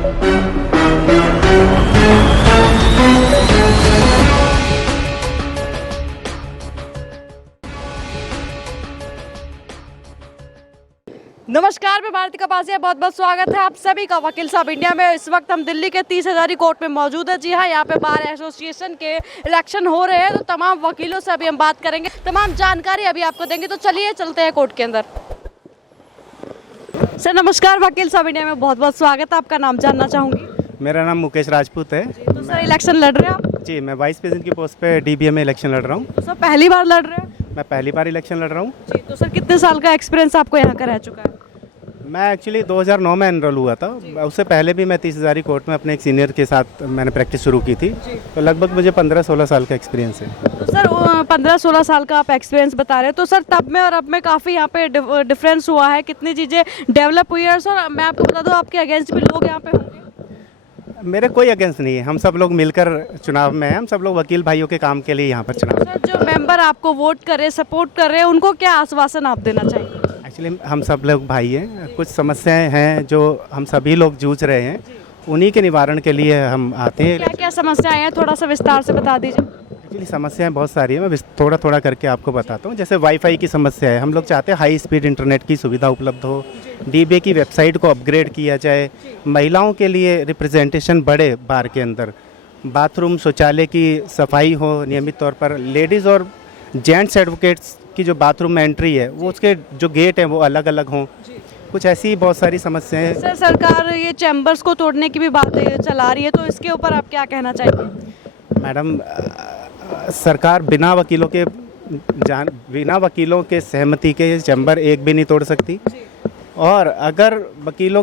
नमस्कार, मैं भारती कपासिया, बहुत बहुत स्वागत है आप सभी का वकील साहब इंडिया में। इस वक्त हम दिल्ली के 30,000 कोर्ट में मौजूद है। जी हाँ, यहाँ पे बार एसोसिएशन के इलेक्शन हो रहे हैं, तो तमाम वकीलों से अभी हम बात करेंगे, तमाम जानकारी अभी आपको देंगे। तो चलिए चलते हैं कोर्ट के अंदर। सर नमस्कार, वकील साहब इंडिया में बहुत बहुत स्वागत है। आपका नाम जानना चाहूँगी। मेरा नाम मुकेश राजपूत है। तो सर इलेक्शन लड़ रहे हैं आप? जी, मैं वाइस प्रेसिडेंट की पोस्ट पे डीबीए में इलेक्शन लड़ रहा हूँ। तो सर पहली बार लड़ रहे हैं? मैं पहली बार इलेक्शन लड़ रहा हूँ। जी, तो सर कितने साल का एक्सपीरियंस आपको यहाँ का रह चुका है? मैं एक्चुअली 2009 में एनरोल हुआ था। उससे पहले भी मैं 30,000 कोर्ट में अपने एक सीनियर के साथ मैंने प्रैक्टिस शुरू की थी। तो लगभग मुझे 15-16 साल का एक्सपीरियंस है। तो सर 15-16 साल का आप एक्सपीरियंस बता रहे हैं, तो सर तब में और अब में काफ़ी यहाँ पे डिफरेंस हुआ है, कितनी चीज़ें डेवलप हुई है। सर मैं आपको बता दूँ, आपके अगेंस्ट भी लोग यहाँ पे होंगे? मेरे कोई अगेंस्ट नहीं है, हम सब लोग मिलकर चुनाव में हैं। हम सब लोग वकील भाइयों के काम के लिए यहाँ पर चुनाव। सर जो मेंबर आपको वोट कर रहे, सपोर्ट कर रहे हैं, उनको क्या आश्वासन आप देना चाहिए? एक्चुअली हम सब लोग भाई हैं। कुछ समस्याएं हैं जो हम सभी लोग जूझ रहे हैं, उन्हीं के निवारण के लिए हम आते हैं। क्या क्या समस्याएं हैं, थोड़ा सा विस्तार से बता दीजिए। एक्चुअली समस्याएं बहुत सारी हैं, मैं थोड़ा थोड़ा करके आपको बताता हूं। जैसे वाईफाई की समस्या है, हम लोग चाहते हैं हाई स्पीड इंटरनेट की सुविधा उपलब्ध हो। डीबीए की वेबसाइट को अपग्रेड किया जाए। महिलाओं के लिए रिप्रेजेंटेशन बढ़े बार के अंदर। बाथरूम शौचालय की सफाई हो नियमित तौर पर। लेडीज़ और जेंट्स एडवोकेट्स की जो बाथरूम में एंट्री है, वो उसके जो गेट हैं वो अलग अलग हों। कुछ ऐसी बहुत सारी समस्याएं हैं। सर सरकार ये चैम्बर्स को तोड़ने की भी बात चला रही है, तो इसके ऊपर आप क्या कहना चाहेंगे? मैडम, सरकार बिना वकीलों के सहमति के ये चैम्बर एक भी नहीं तोड़ सकती। और अगर वकीलों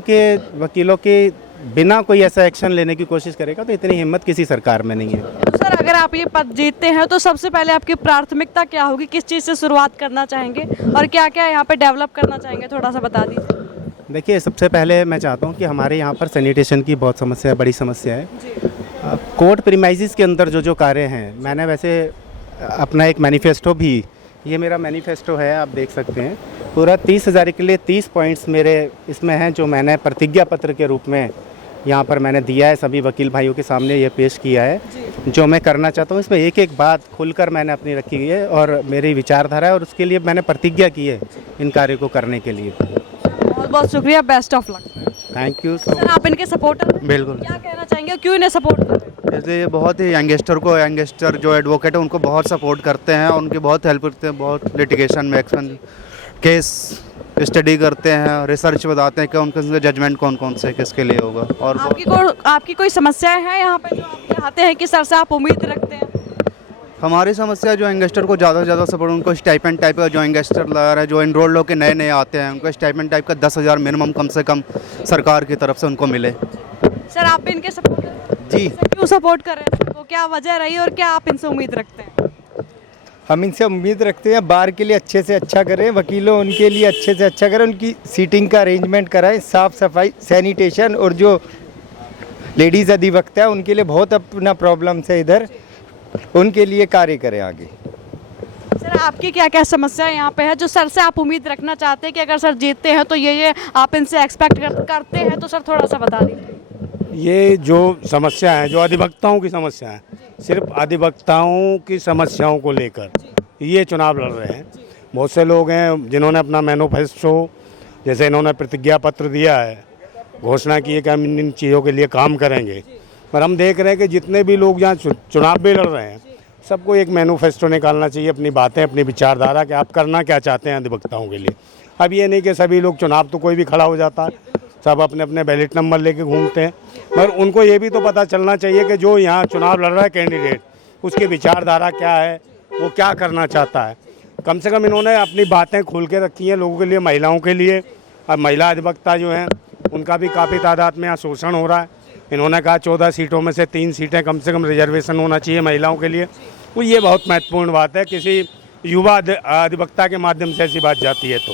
के बिना कोई ऐसा एक्शन लेने की कोशिश करेगा तो इतनी हिम्मत किसी सरकार में नहीं है। तो सर अगर आप ये पद जीतते हैं तो सबसे पहले आपकी प्राथमिकता क्या होगी, किस चीज़ से शुरुआत करना चाहेंगे और क्या क्या यहाँ पे डेवलप करना चाहेंगे, थोड़ा सा बता दीजिए। देखिए, सबसे पहले मैं चाहता हूँ कि हमारे यहाँ पर सैनिटेशन की बहुत समस्या है, बड़ी समस्या है। कोर्ट प्रीमाइसेस के अंदर जो जो कार्य हैं, मैंने वैसे अपना एक मैनिफेस्टो भी, ये मेरा मैनिफेस्टो है, आप देख सकते हैं। पूरा 30,000 के लिए 30 पॉइंट्स मेरे इसमें हैं, जो मैंने प्रतिज्ञा पत्र के रूप में यहाँ पर मैंने दिया है, सभी वकील भाइयों के सामने ये पेश किया है, जो मैं करना चाहता हूँ। इसमें एक एक बात खुलकर मैंने अपनी रखी हुई है और मेरी विचारधारा है, और उसके लिए मैंने प्रतिज्ञा की है इन कार्य को करने के लिए। बहुत बहुत शुक्रिया, best of luck. Thank you. Sir आप इनके सपोर्टर? बिल्कुल। क्या कहना चाहेंगे, क्यों इन्हें सपोर्ट करें? जैसे बहुत ही यंगस्टर जो एडवोकेट है उनको बहुत सपोर्ट करते हैं, उनकी बहुत हेल्प करते हैं। बहुत लिटिगेशन में एक्शन केस स्टडी करते हैं, रिसर्च बताते हैं कि उनके जजमेंट कौन कौन से किसके लिए होगा। और आपकी कोई समस्याएं हैं यहाँ पे जो आप चाहते हैं कि सर से आप उम्मीद रखते हैं? हमारी समस्या जो यंगस्टर को ज़्यादा से ज़्यादा सपोर्ट, उनको स्टाइपेंड टाइप का, जो यंगस्टर लगा रहा है, जो एनरोल्ड होकर नए नए आते हैं, उनको स्टाइपेंड टाइप का 10,000 मिनिमम कम से कम सरकार की तरफ से उनको मिले। सर आप भी इनके सपोर्टर? जी। क्यों सपोर्ट कर रहे हैं, तो क्या वजह रही और क्या आप इनसे उम्मीद रखते हैं? हम इनसे उम्मीद रखते हैं बार के लिए अच्छे से अच्छा करें, वकीलों उनके लिए अच्छे से अच्छा करें, उनकी सीटिंग का अरेंजमेंट कराएं, साफ़ सफाई, सैनिटेशन, और जो लेडीज़ अधिवक्ता है उनके लिए बहुत अपना प्रॉब्लम्स है इधर, उनके लिए कार्य करें आगे। सर आपकी क्या क्या समस्या यहाँ पे है जो सर से आप उम्मीद रखना चाहते हैं कि अगर सर जीतते हैं तो ये आप इनसे एक्सपेक्ट करते हैं, तो सर थोड़ा सा बता दीजिए। ये जो समस्या है, जो अधिवक्ताओं की समस्या है, सिर्फ अधिवक्ताओं की समस्याओं को लेकर ये चुनाव लड़ रहे हैं। बहुत से लोग हैं जिन्होंने अपना मैनिफेस्टो, जैसे इन्होंने प्रतिज्ञा पत्र दिया है, घोषणा की है कि हम इन चीज़ों के लिए काम करेंगे। पर हम देख रहे हैं कि जितने भी लोग यहाँ चुनाव भी लड़ रहे हैं, सबको एक मैनिफेस्टो निकालना चाहिए, अपनी बातें, अपनी विचारधारा कि आप करना क्या चाहते हैं अधिवक्ताओं के लिए। अब ये नहीं कि सभी लोग चुनाव, तो कोई भी खड़ा हो जाता है, सब अपने अपने बैलेट नंबर लेके घूमते हैं। पर उनको ये भी तो पता चलना चाहिए कि जो यहाँ चुनाव लड़ रहा है कैंडिडेट, उसकी विचारधारा क्या है, वो क्या करना चाहता है। कम से कम इन्होंने अपनी बातें खोल के रखी हैं लोगों के लिए, महिलाओं के लिए। अब महिला अधिवक्ता जो हैं उनका भी काफ़ी तादाद में यहाँ शोषण हो रहा है। इन्होंने कहा 14 सीटों में से 3 सीटें कम से कम रिजर्वेशन होना चाहिए महिलाओं के लिए। तो ये बहुत महत्वपूर्ण बात है, किसी युवा अधिवक्ता के माध्यम से ऐसी बात जाती है तो।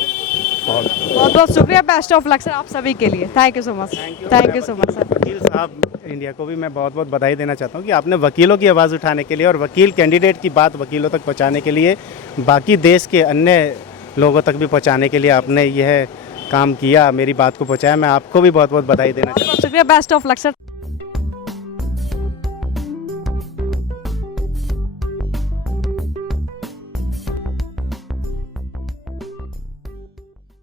बहुत बहुत शुक्रिया, बेस्ट ऑफ लक सर आप सभी के लिए। Thank you so much. Thank you so much sir. वकील साहब इंडिया को भी मैं बहुत बहुत बधाई देना चाहता हूँ कि आपने वकीलों की आवाज़ उठाने के लिए और वकील कैंडिडेट की बात वकीलों तक पहुँचाने के लिए, बाकी देश के अन्य लोगों तक भी पहुँचाने के लिए आपने यह काम किया, मेरी बात को पहुँचाया। मैं आपको भी बहुत बहुत बधाई देना चाहता हूँ। चलिए बेस्ट ऑफ लक सर।